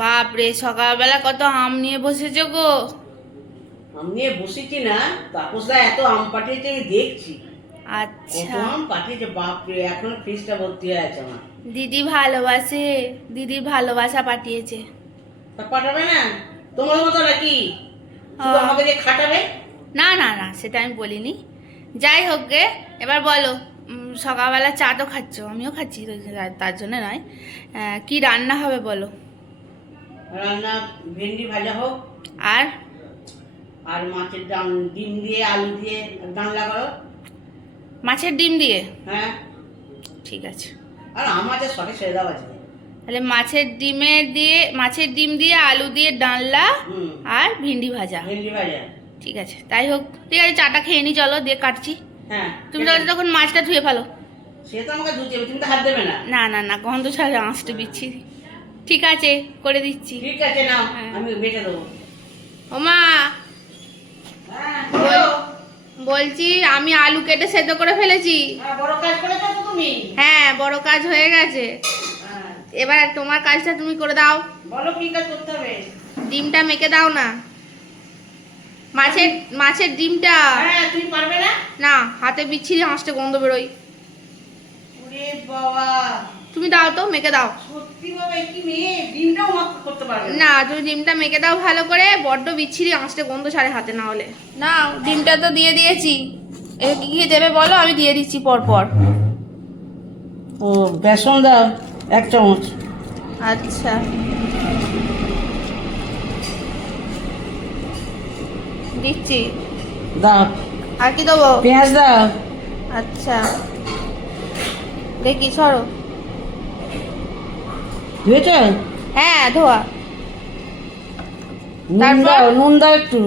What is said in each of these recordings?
বাপরে সকালবেলা কত আম নিয়ে বসেছো গো। আমি নিয়ে বসেছি না তাপসদা এত আম পাঠিয়েছে আমি দেখছি। আচ্ছা। আম পাঠিয়েছে বাপরে এখন ফ্রিজটা ভর্তি হয়ে আছে আমার। দিদি ভালোবাসে দিদির ভালোবাসা পাঠিয়েছে। তা পাঠাবে না? তোমার মতো নাকি? শুধু আমাকে দিয়ে খাটাবে? না না না সেটা আমি বলিনি। যাই হোক গে এবার বলো সকালবেলা চা তো খাচ্ছ আমিও খাচ্ছি তার জন্য নয়। কি রান্না হবে বলো? রান্না ভেন্ডি ভাজা হোক। আর? আর মাছের ডাল ডিম দিয়ে আলু দিয়ে ডালনা করো। মাছের ডিম দিয়ে? হ্যাঁ। ঠিক আছে। আর যে শখে ছেড়ে দেওয়া আছে তাহলে মাছের ডিমের দিয়ে মাছের ডিম দিয়ে আলু দিয়ে ডালনা আর ভিন্ডি ভাজা। ভেন্ডি ভাজা। ঠিক আছে। তাই হোক ঠিক আছে চাটা খেয়ে নি চলো দিয়ে কাটছি। হ্যাঁ তুমি তাহলে তখন মাছটা ধুয়ে ফেলো। সে তো আমাকে ধুতে হবে তুমি তো হাত দেবে না। না না না গন্ধ ছাড়া আঁচটা বিচ্ছি ঠিক আছে করে দিচ্ছি। ঠিক আছে নাও হ্যাঁ। আমি বেটে দেবো। ওমা হ্যাঁ বলছি আমি আলু কেটে সেদ্ধ করে ফেলেছি। হ্যাঁ, বড় কাজ করেছ তো তুমি? হ্যাঁ বড় কাজ হয়ে গেছে। এবার তোমার কাজটা তুমি করে দাও। বলো কি কাজ করতে হবে? ডিমটা মেখে দাও না। মাছের মাছের ডিমটা। হ্যাঁ তুমি পারবে না? না হাতে বিচ্ছিরি হাঁসতে গন্ধ বেরোয়। ওরে বাবা। তুমি দাও তো মেখে দাও। না। তুমি ডিমটা মেখে দাও ভালো করে বড্ড বিচ্ছিরি আঁশটে গন্ধ ছাড়ে হাতে না হলে। না ডিমটা তো দিয়ে দিয়েছি। এবার কি কি দেবে বলো? আমি দিয়ে দিচ্ছি পর পর ও বেসন দাও এক চামচ। আচ্ছা। দিচ্ছি। দাও। আর কি দেবো? পেঁয়াজ দাও। আচ্ছা। দেখি সরো। ধুয়েছো হ্যাঁ ধোয়া। তারপর? নুন দাও একটু।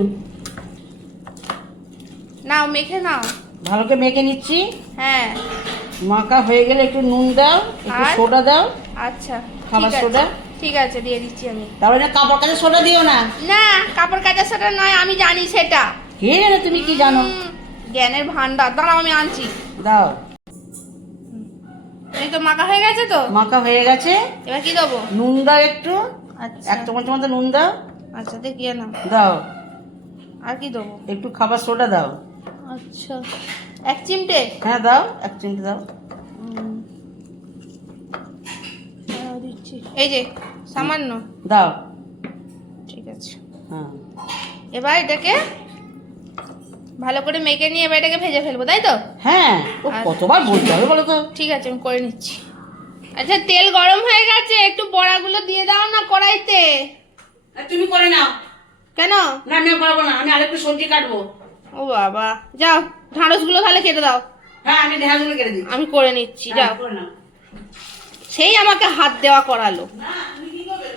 নাও মেখে নাও। ভালো করে মেখে নিচ্ছি। হ্যাঁ। মাখা হয়ে গেলে একটু নুন দাও একটু? সোডা দাও। আচ্ছা খাবার সোডা? ঠিক আছে দিয়ে দিচ্ছি আমি। তারপরে না কাপড় কাছে সোডা দিও না? না কাপড় কাচার সেটা নয় আমি জানি সেটা। কে জানে তুমি কি জানো? জ্ঞানের ভান্ডার দাঁড়াও আমি আনছি। দাও। এই তো মাখা হয়ে গেছে তো? মাখা হয়ে গেছে। এবার কি দেবো? নুন দাও একটু। আচ্ছা। এক চামচ মতো নুন দাও। আচ্ছা দেখি না দাও। আর কি দেবো? একটু খাবার সোডা দাও। আচ্ছা। এক চিমটে? হ্যাঁ দাও। এক চিমটে দাও। এই যে সামান্য। দাও। ঠিক আছে। হ্যাঁ। এবার এটাকে ভালো করে মেখে নিয়ে এবার এটাকে ভেজে ফেলব তাই তো? হ্যাঁ ও কতবার বলতে হবে বলো তো ঠিক আছে আমি করে নিচ্ছি। আচ্ছা তেল গরম হয়ে গেছে একটু বড়াগুলো দিয়ে দাও না কড়াইতে। তুমি করে নাও। কেন? না আমি পারব না আমি আরেকটু সবজি কাটবো। ও বাবা যাও ঢাঁড়সগুলো তাহলে কেটে দাও। হ্যাঁ আমি ঢেঁড়সগুলো কেটে দিচ্ছি। আমি করে নিচ্ছি হ্যাঁ, যাও। করে নাও। সেই আমাকে হাত দেওয়া করালো। না, তুমি কি করবে?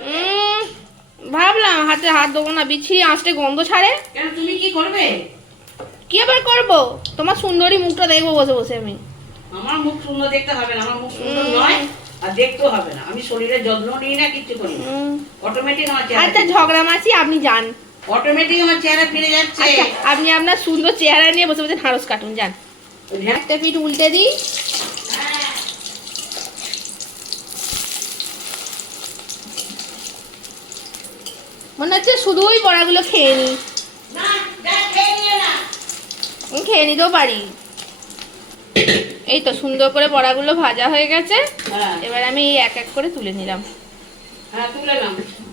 ভাবলাম হাতে হাত দেবো না বিছিয়ে আঁচটে গন্ধ ছাড়ে। কেন তুমি কি করবে? কি আবার করব? তোমার সুন্দরী মুখটা দেখব বসে বসে আমি। আমার মুখ সুন্দর দেখতে হবে না আমার মুখ সুন্দর নয় আর দেখতেও হবে না। আমি শরীরের যত্ন নিই না কিচ্ছু করি না। অটোমেটিক আমার চেহারা আচ্ছা ঝগড়া মাছি আপনি যান। অটোমেটিক আমার চেহারা ফিরে যাচ্ছে। আচ্ছা আপনি আপনার সুন্দর চেহারা নিয়ে বসে বসে ঢাঁড়স কাটুন যান। একটা পিঠ উল্টে দিই। মনে হচ্ছে শুধুই বড়াগুলো খেয়ে নি না, যা, খেয়ে নিও না। আমি খেয়ে নিতেও পারি এই তো সুন্দর করে বড়াগুলো ভাজা হয়ে গেছে। হ্যাঁ, এবার আমি এই এক এক করে তুলে নিলাম। হ্যাঁ।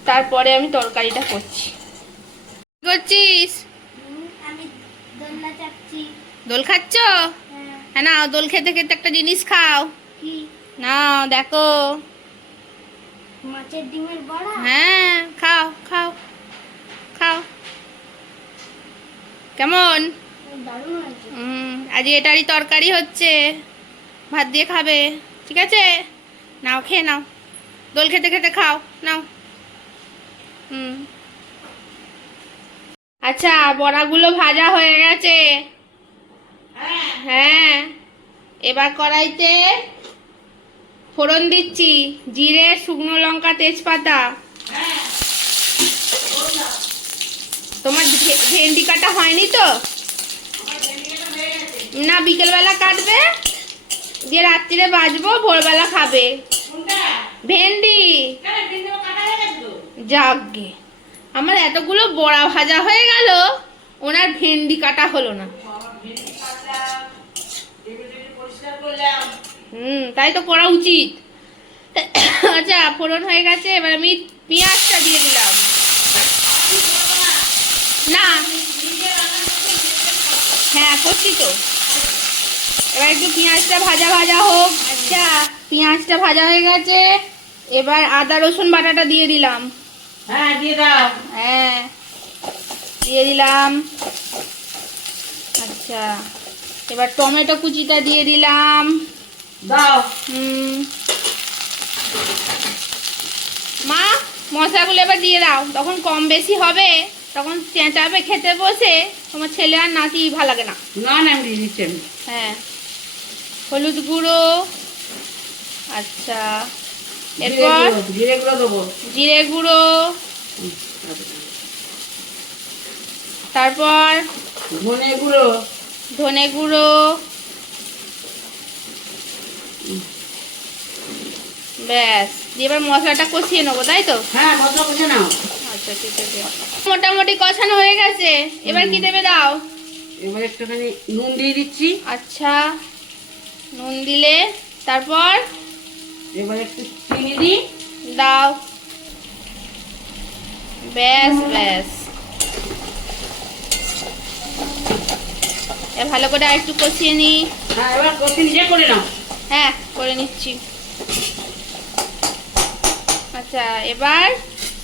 তারপরে আমি তরকারিটা করছি। কি করছিস? আমি দোলনা চাচ্ছি দোল খাচ্ছ? হ্যাঁ। হ্যাঁ না দোল খেতে খেতে একটা জিনিস খাও। না দেখো। মাছের ডিমের বড়া? হ্যাঁ খাও খাও খাও। কেমন? উম, আজ এটারই তরকারি হচ্ছে। ভাত দিয়ে খাবে ঠিক আছে? নাও খেয়ে নাও। দোল খেতে খেতে খাও নাও। হুম। আচ্ছা বড়াগুলো ভাজা হয়ে গেছে। হ্যাঁ, এবার কড়াইতে ফোড়ন দিচ্ছি জিরে শুকনো লঙ্কা তেজপাতা। হ্যাঁ, তোমার ভেন্ডি কাটা হয়নি তো আমার ভেন্ডিটা হয়ে গেছে। না বিকেলবেলা কাটবে। দিয়ে রাত্রিরে বাজবো ভোরবেলা খাবে। ভেন্ডি। যাকগে। আমার এতগুলো বড়া ভাজা হয়ে গেল ওনার ভেন্ডি কাটা হলো না। হুম তাই তো করা উচিত। আচ্ছা ফোড়ন হয়ে গেছে এবার আমি পেঁয়াজটা দিয়ে দিলাম। না? হ্যাঁ করছি তো। এবার একটু পেঁয়াজটা ভাজা ভাজা হোক। আচ্ছা পেঁয়াজটা ভাজা হয়ে গেছে। এবার আদা রসুন বাটাটা দিয়ে দিলাম। হ্যাঁ দিয়ে দাও। হ্যাঁ দিয়ে দিলাম। আচ্ছা এবার টমেটো কুচিটা দিয়ে দিলাম। দাও। হুম। মা মশলাগুলো এবার দিয়ে দাও। তখন কম বেশি হবে তখন চেঁচাবে খেতে বসে। তোমার ছেলে আর নাতি ভালো লাগে না। না না হ্যাঁ। হলুদ গুঁড়ো। আচ্ছা এরপর জিরে গুঁড়ো দেবো। জিরে গুঁড়ো। তারপর ধনে গুঁড়ো। ধনে গুঁড়ো। ব্যাস দিয়ে এবার মশলাটা কষিয়ে নেব তাই তো? হ্যাঁ মশলা কষে নাও। আচ্ছা ঠিক আছে। মোটামুটি কষানো হয়ে গেছে এবার কি দেবে দাও? এবার একটুখানি নুন দিয়ে দিচ্ছি। আচ্ছা। নুন দিলে তারপর এবার একটু চিনি দিই। দাও। ব্যাস ব্যাস। ভালো করে আর একটু কষিয়ে নিই। হ্যাঁ এবার কষে নিজে করে নাও। হ্যাঁ করে নিচ্ছি। আচ্ছা এবার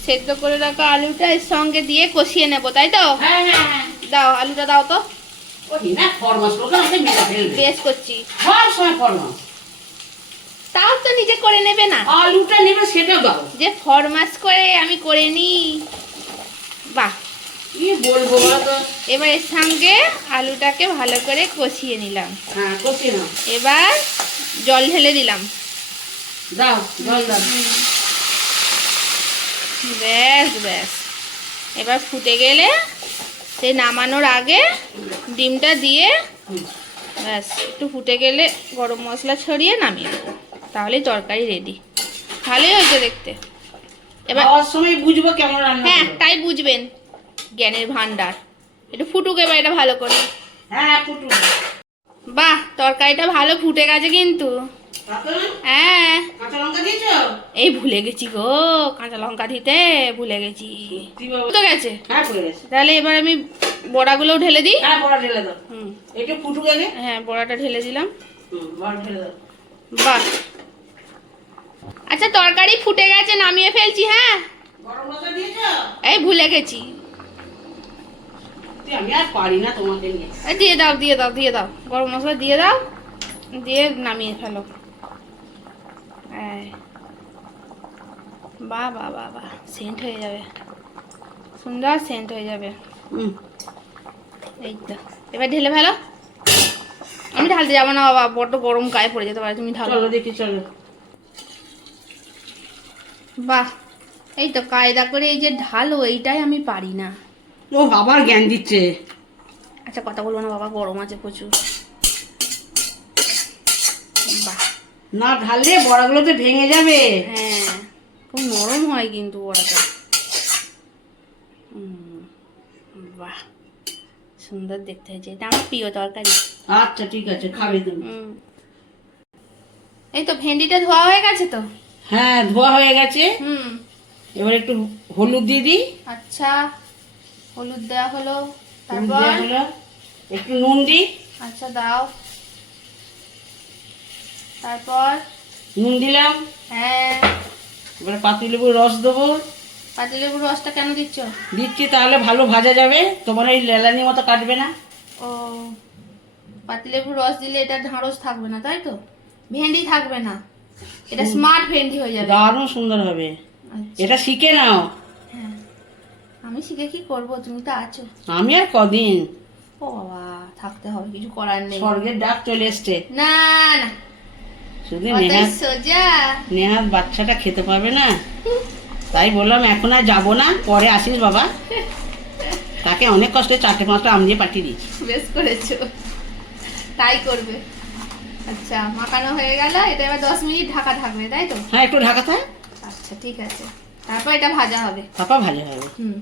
সেদ্ধ করে রাখা আলুটা এর সঙ্গে দিয়ে কষিয়ে নেব তাই তো? হ্যাঁ হ্যাঁ হ্যাঁ। দাও আলুটা দাও তো। বেশ করছি। তাও তো নিজে করে নেবে না। আলুটা নেবে সেটাও দাও। যে ফরমাস করে আমি করে নিই বাহ। কি বলব এবার এর সঙ্গে আলুটাকে ভালো করে কষিয়ে নিলাম। হ্যাঁ কষে নাও। এবার জল ঢেলে দিলাম। দাও জল দাও। ব্যাস ব্যাস এবার ফুটে গেলে সেই নামানোর আগে ডিমটা দিয়ে ব্যাস একটু ফুটে গেলে গরম মশলা ছড়িয়ে নামিয়ে দেবো তাহলেই তরকারি রেডি ভালোই হয়েছে দেখতে। এবার সময় বুঝব কেমন রান্না হ্যাঁ তাই বুঝবেন। জ্ঞানের ভান্ডার একটু ফুটুক এবার এটা ভালো করে। হ্যাঁ ফুটুক। বাহ তরকারিটা ভালো ফুটে গেছে কিন্তু। হ্যাঁ। কাঁচা লঙ্কা দিয়েছ? এই ভুলে গেছি গো কাঁচা লঙ্কা দিতে ভুলে গেছি। তো গেছে? হ্যাঁ গেছে। তাহলে এবার আমি বড়াগুলোও ঢেলে দিই? হ্যাঁ বড়া ঢেলে দাও। হুম। একটু ফুটু গেলে হ্যাঁ বড়াটা ঢেলে দিলাম। হুম বড়া ঢেলে দাও। বাহ। আচ্ছা তরকারি ফুটে গেছে নামিয়ে ফেলছি হ্যাঁ? গরম মশলা দিয়েছ? এই ভুলে গেছি। আমি আর পারি না তোমাকে নিয়ে। এই দিয়ে দাও দিয়ে দাও দিয়ে দাও। গরম মশলা দিয়ে দাও দিয়ে নামিয়ে ফেলো। এই। বাহ বাহ বাহ বাহ সেন্ট হয়ে যাবে। সুন্দর সেন্ট হয়ে যাবে। এই তো এবার ঢেলে ফেলো। আমি ঢালতে যাব না বাবা বড্ড গরম গায়ে পড়ে যেতে পারে তুমি ঢালো। দেখি চলো। বাহ এই তো কায়দা করে এই যে ঢালো এইটাই আমি পারি না। ও আবার জ্ঞান দিচ্ছে। আচ্ছা কথা বলব না বাবা গরম আছে প্রচুর। বাহ। না ঢাললে বড়াগুলো তো ভেঙে যাবে। হ্যাঁ খুব নরম হয় কিন্তু বড়াটা। বাহ সুন্দর দেখতে হয়েছে। এটা আমার প্রিয় তরকারি। আচ্ছা ঠিক আছে খাবে তুমি। এই তো ভেন্ডিটা ধোয়া হয়ে গেছে তো? হ্যাঁ ধোয়া হয়ে গেছে। হুম। এবার একটু হলুদ দিয়ে দিই। আচ্ছা হলুদ দেওয়া হলো। তারপর? একটু নুন দিই। আচ্ছা দাও। তারপর? নুন দিলাম। হ্যাঁ। এবার পাতিলেবুর রস দেবো। পাতিলেবুর রসটা কেন দিচ্ছ? দিচ্ছি তাহলে ভালো ভাজা যাবে। তোমার ওই লেলানি মতো কাটবে না। ও পাতিলেবুর রস দিলে এটা ঢাঁড়স থাকবে না তাই তো? ভেন্ডি থাকবে না। এটা স্মার্ট ভেন্ডি হয়ে যাবে। দারুণ সুন্দর হবে। আচ্ছা, এটা শিখে নাও। হ্যাঁ। আমি শিখে কি করব? তুমি তো আছো। আমি আর কদিন? ও বাবা থাকতে হবে কিছু করার নেই। স্বর্গের ডাক চলে এসছে। না না। শুধু সোজা। নেহাত বাচ্চাটা খেতে পারবে না। তাই বললাম এখন আর যাব না পরে আসিস বাবা। তাকে অনেক কষ্টে চারটে পাঁচটা আম দিয়ে পাঠিয়ে দিই বেশ করেছ। তাই করবে। আচ্ছা মাখানো হয়ে গেল। এটা এবার দশ মিনিট ঢাকা থাকবে তাই তো? হ্যাঁ একটু ঢাকা থাক। আচ্ছা ঠিক আছে। তারপর এটা ভাজা হবে। তারপর ভালো হবে। হুম।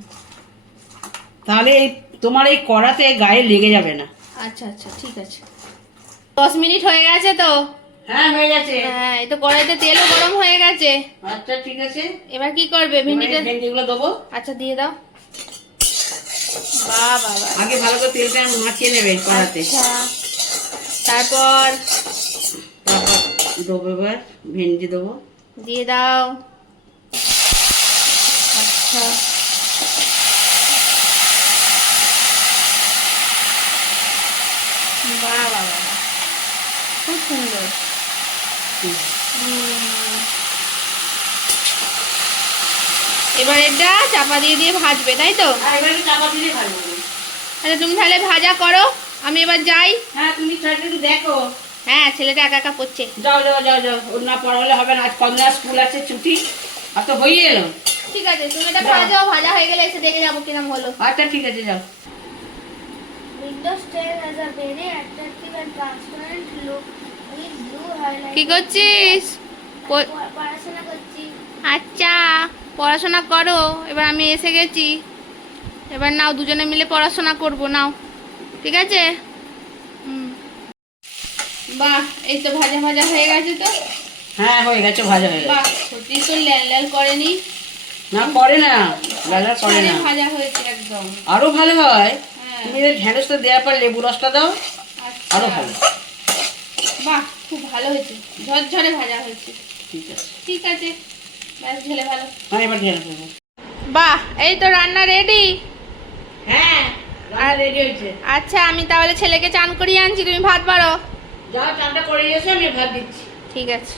তাহলে এই তোমার এই কড়াতে গায়ে লেগে যাবে না। আচ্ছা আচ্ছা ঠিক আছে। দশ মিনিট হয়ে গেছে তো? হ্যাঁ হয়ে গেছে। হ্যাঁ এই তো কড়াইতে তেলও গরম হয়ে গেছে। আচ্ছা ঠিক আছে। এবার কি করবে? ভেন্ডিটা ভেন্ডিগুলো দেবো। আচ্ছা দিয়ে দাও। বাহ বাবা আগে ভালো করে তেলটা মাখিয়ে নেবে কড়াতে। আচ্ছা। তারপর? তারপর দেবো এবার ভেন্ডি দেবো। দিয়ে দাও। আচ্ছা। বাহ। খুব সুন্দর। এবার এটা চাপা দিয়ে দিয়ে ভাজবে তাই তো? আচ্ছা তুমি তাহলে ভাজা করো আমি এবার যাই। হ্যাঁ তুমি দেখো। হ্যাঁ ছেলেটা একা একা করছে। যাও যাও যাও যাও ওর না পড়ালে হবে না আজ কদিন স্কুল আছে ছুটি আর তো হয়ে এলো। ঠিক আছে তুমি এটা যাও। ভাজাও ভাজা হয়ে গেলে এসে দেখে যাব কিরম হলো। আচ্ছা ঠিক আছে যাও। Windows 10 has a very attractive and transparent look. কি করছিস? আচ্ছা পড়াশোনা করো। এবার আমি এসে গেছি। এবার নাও দুজনে মিলে পড়াশোনা করব নাও। ঠিক আছে? বাহ এই তো ভাজা ভাজা হয়ে গেছে তো? হ্যাঁ হয়ে গেছে ভাজা হয়ে গেছে। বাহ সত্যি তো ল্যাল ল্যাল করেনি। না করে না লালা করে না। ভাজা হয়েছে একদম। আরও ভালো হয়। হ্যাঁ। তুমি ঢেঁড়সটা দেওয়ার পর লেবু রসটা দাও। আচ্ছা। আরও ভালো। বাহ খুব ভালো হয়েছে। ঝরঝরে ভাজা হয়েছে। ঠিক আছে। ঠিক আছে। ব্যাস ঝেলে ভালো। হ্যাঁ এবার ঢেলে দেবো। বাহ এই তো রান্না রেডি হ্যাঁ আর রেডি হয়েছে। আচ্ছা আমি তাহলে ছেলেকে চান করিয়ে আনছি তুমি ভাত বাড়ো। যাও চানটা করে এসে আমি ভাত দিচ্ছি। ঠিক আছে।